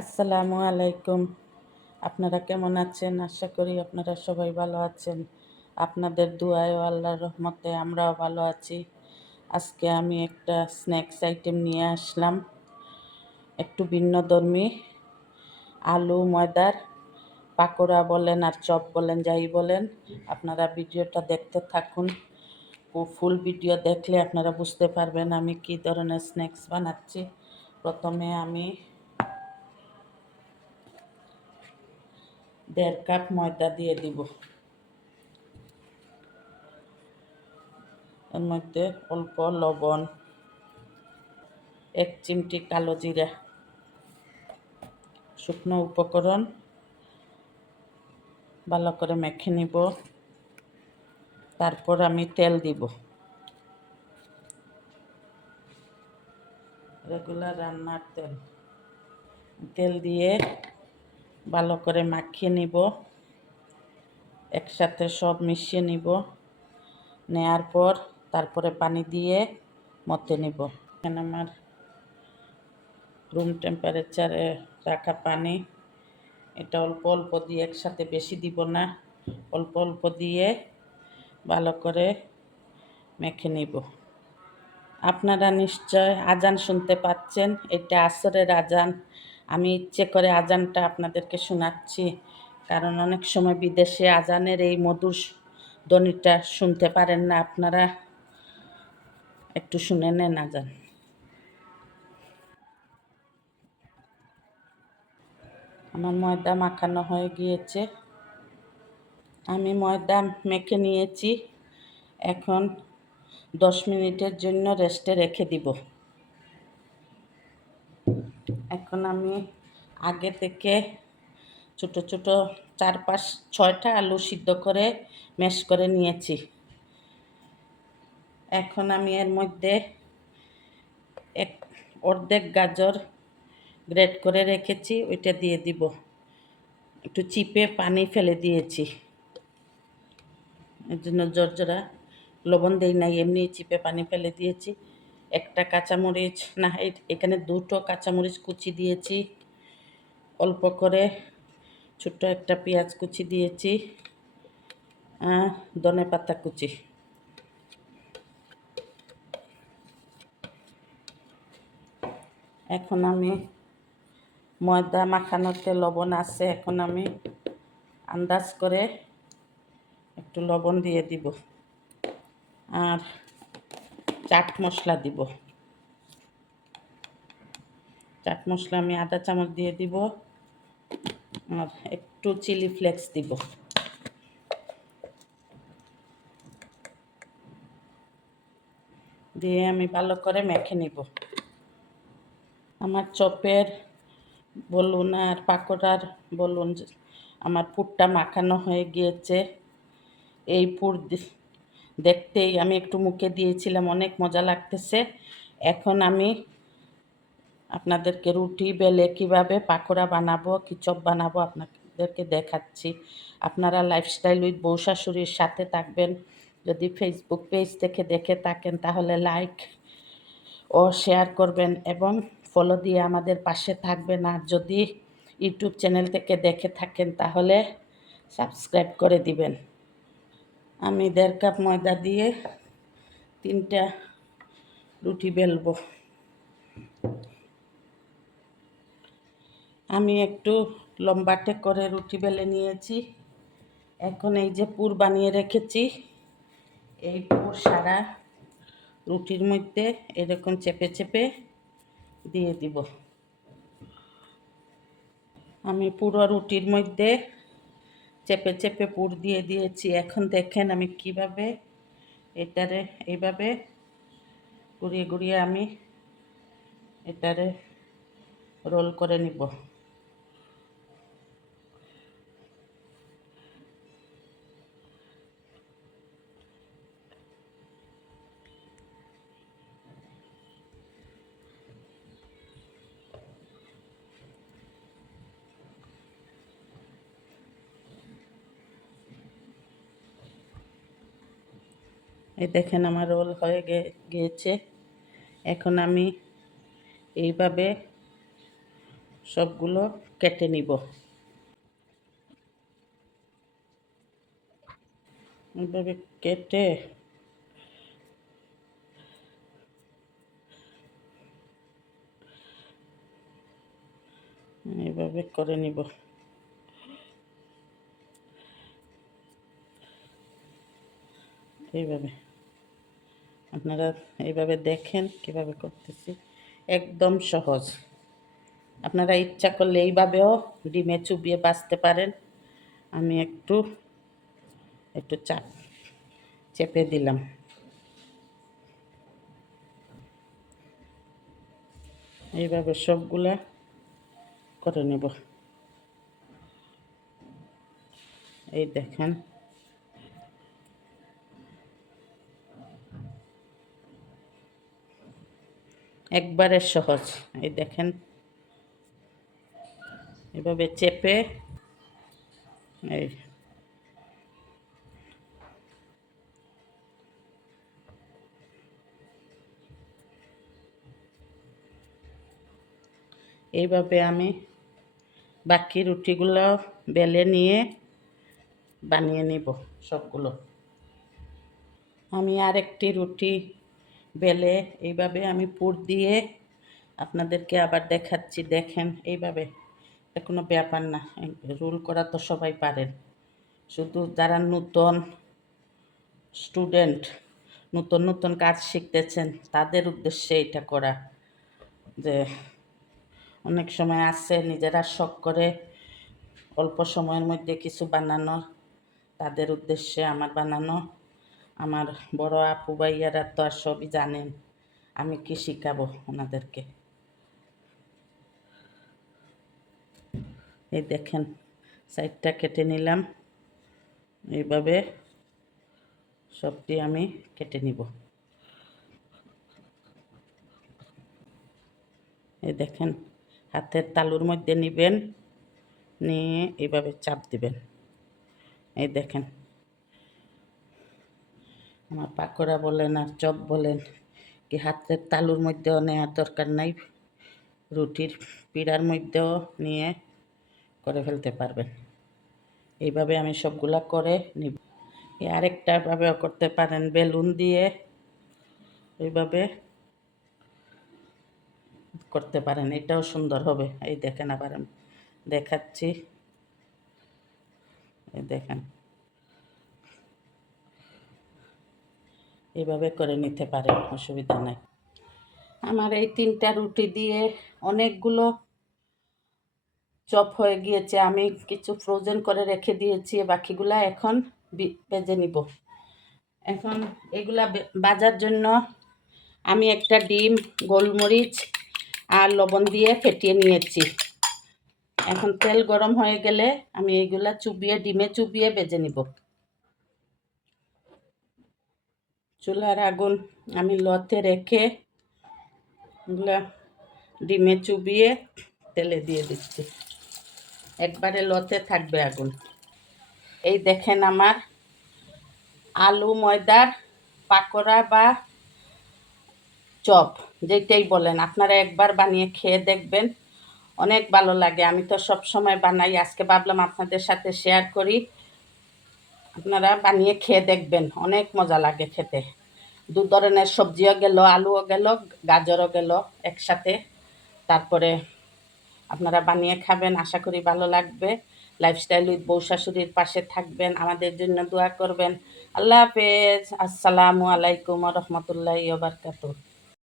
আসসালামু আলাইকুম। আপনারা কেমন আছেন? আশা করি আপনারা সবাই ভালো আছেন। আপনাদের দুআয় ও আল্লাহর রহমতে আমরাও ভালো আছি। আজকে আমি একটা স্ন্যাক্স আইটেম নিয়ে আসলাম। একটু ভিন্নধর্মী আলু ময়দার পাকোড়া বলেন আর চপ বলেন, যাই বলেন। আপনারা ভিডিওটা দেখতে থাকুন। ফুল ভিডিও দেখলে আপনারা বুঝতে পারবেন আমি কী ধরনের স্ন্যাক্স বানাচ্ছি। প্রথমে আমি 1.5 কাপ ময়দা দিয়ে দিব। এর মধ্যে অল্প লবণ, 1 চিমটি কালো জিরা, শুকনো উপকরণ ভালো করে মেখে নিব। তারপর আমি তেল দিব, রেগুলার রান্নার তেল। তেল দিয়ে ভালো করে মাখিয়ে নিব, একসাথে সব মিশিয়ে নিব। নেয়ার পর তারপরে পানি দিয়ে মথে নিব। এখানে আমার রুম টেম্পারেচারে রাখা পানি, এটা অল্প অল্প দিয়ে, একসাথে বেশি দিব না, অল্প অল্প দিয়ে ভালো করে মেখে নিব। আপনারা নিশ্চয় আজান শুনতে পাচ্ছেন, এটা আসরের আজান। আমি ইচ্ছে করে আজানটা আপনাদেরকে শোনাচ্ছি, কারণ অনেক সময় বিদেশে আজানের এই মধুর ধ্বনিটা শুনতে পারেন না। আপনারা একটু শুনে নেন আজান। আমার ময়দা মাখানো হয়ে গিয়েছে, আমি ময়দা মেখে নিয়েছি। এখন 10 মিনিটের জন্য রেস্টে রেখে দিব। এখন আমি আগে থেকে ছোট ছোট 4-5-6টা আলু সিদ্ধ করে ম্যাশ করে নিয়েছি। এখন আমি এর মধ্যে অর্ধেক গাজর গ্রেট করে রেখেছি, ওইটা দিয়ে দিব। একটু চিপে পানি ফেলে দিয়েছি, এর জন্য জর্জরা। লবণ দেই নাই, এমনি চিপে পানি ফেলে দিয়েছি। একটা কাঁচামরিচ, না এখানে 2টো কাঁচামরিচ কুচি দিয়েছি, অল্প করে ছোট্ট একটা পেঁয়াজ কুচি দিয়েছি, ধনে পাতা কুচি। এখন আমি ময়দা মাখানোতে লবণ আছে, এখন আমি আন্দাজ করে একটু লবণ দিয়ে দিব আর চাট মশলা দিব। চাট মশলা আমি 1/2 চামচ দিয়ে দিব আর একটু চিলি ফ্লেক্স দিব। দিয়ে আমি ভালো করে মেখে নিব। আমার চপের বলুন আর পাকোড়ার বলুন, আমার পুরটা মাখানো হয়ে গিয়েছে। এই পুর দেখতেই আমি একটু মুখে দিয়েছিলাম, অনেক মজা লাগতেছে। এখন আমি আপনাদেরকে রুটি বেলে কিভাবে পাকোড়া বানাবো, কি চপ বানাবো আপনাদেরকে দেখাচ্ছি। আপনারা লাইফস্টাইল উইথ বউ শাশুড়ির সাথে থাকবেন। যদি ফেসবুক পেজ থেকে দেখে থাকেন তাহলে লাইক ও শেয়ার করবেন এবং ফলো দিয়ে আমাদের পাশে থাকবেন। আর যদি ইউটিউব চ্যানেল থেকে দেখে থাকেন তাহলে সাবস্ক্রাইব করে দিবেন। আমি 1.5 কাপ ময়দা দিয়ে 3টা রুটি বেলবো। আমি একটু লম্বাটে করে রুটি বেলে নিয়েছি। এখন এই যে পুর বানিয়ে রেখেছি, এই পুর সারা রুটির মধ্যে এরকম চেপে চেপে দিয়ে দিব। আমি পুরো রুটির মধ্যে চেপে চেপে পুর দিয়ে দিয়েছি। এখন দেখেন আমি কিভাবে এটারে এইভাবে ঘুরিয়ে ঘুরিয়ে আমি এটারে রোল করে নিব। এই দেখেন আমার রোল হয়ে গিয়েছে। এখন আমি এইভাবে সবগুলো কেটে নিব। এইভাবে কেটে এইভাবে করে নিব। এইভাবে আপনারা এইভাবে দেখেন কিভাবে করতেছি, একদম সহজ। আপনারা ইচ্ছা করলে এইভাবেও ডিমে চুবিয়ে বাছতে পারেন। আমি একটু একটু চেপে দিলাম। এইভাবে সবগুলা করে নেব। এই দেখেন, একবারে সহজ। এই দেখেন, এভাবে চেপে এই এইভাবে আমি বাকি রুটিগুলো বেলে নিয়ে বানিয়ে নিব সবগুলো। আমি আরেকটি রুটি বেলে এইভাবে আমি পুর দিয়ে আপনাদেরকে আবার দেখাচ্ছি। দেখেন, এইভাবে, এটা কোনো ব্যাপার না, রোল করা তো সবাই পারেন। শুধু যারা নতুন স্টুডেন্ট, নতুন নতুন কাজ শিখতেছেন, তাদের উদ্দেশ্যে এটা করা। যে অনেক সময় আছে নিজেরা শখ করে অল্প সময়ের মধ্যে কিছু বানানো, তাদের উদ্দেশ্যে আমার বানানো। আমার বড় আপু ভাইয়ারা তো আর সবই জানেন, আমি কি শিখাবো ওনাদেরকে। এই দেখেন, সাইডটা কেটে নিলাম। এইভাবে সবটি আমি কেটে নিব। এই দেখেন, হাতের তালুর মধ্যে নিবেন, নিয়ে এইভাবে চাপ দিবেন। এই দেখেন, আমার পাকোড়া বলেন আর চপ বলেন, কি হাতের তালুর মধ্যেও নেওয়ার দরকার নাই, রুটির পিড়ার মধ্যেও নিয়ে করে ফেলতে পারবেন। এইভাবে আমি সবগুলা করে নিব। আরেকটা ভাবেও করতে পারেন, বেলুন দিয়ে এইভাবে করতে পারেন, এটাও সুন্দর হবে। এই দেখেন, আবার আমি দেখাচ্ছি। এই দেখেন, এইভাবে করে নিতে পারেন, অসুবিধা নাই। আমার এই 3টা রুটি দিয়ে অনেকগুলো চপ হয়ে গিয়েছে। আমি কিছু ফ্রোজেন করে রেখে দিয়েছি, বাকিগুলা এখন ভেজে নিব। এখন এগুলা ভাজার জন্য আমি একটা ডিম, গোলমরিচ আর লবণ দিয়ে ফেটিয়ে নিয়েছি। এখন তেল গরম হয়ে গেলে আমি এইগুলা চুবিয়ে, ডিমে চুবিয়ে ভেজে নিব। চুলার আগুন আমি লতে রেখে এগুলা ডিমে চুবিয়ে তেলে দিয়ে দিচ্ছি। একবারে লতে থাকবে আগুন। এই দেখেন, আমার আলু ময়দার পাকোড়া বা চপ, যেটাই বলেন, আপনারা একবার বানিয়ে খেয়ে দেখবেন, অনেক ভালো লাগে। আমি তো সব সময় বানাই, আজকে ভাবলাম আপনাদের সাথে শেয়ার করি। আপনারা বানিয়ে খেয়ে দেখবেন, অনেক মজা লাগে খেতে। 2 ধরনের সবজিও গেল, আলুও গেল, গাজরও গেল একসাথে। তারপরে আপনারা বানিয়ে খাবেন, আশা করি ভালো লাগবে। লাইফস্টাইল উইথ বউ শাশুড়ির পাশে থাকবেন, আমাদের জন্য দোয়া করবেন। আল্লাহ হাফেজ। আসসালামু আলাইকুম ওয়া রাহমাতুল্লাহি ওয়া বারাকাতুহু।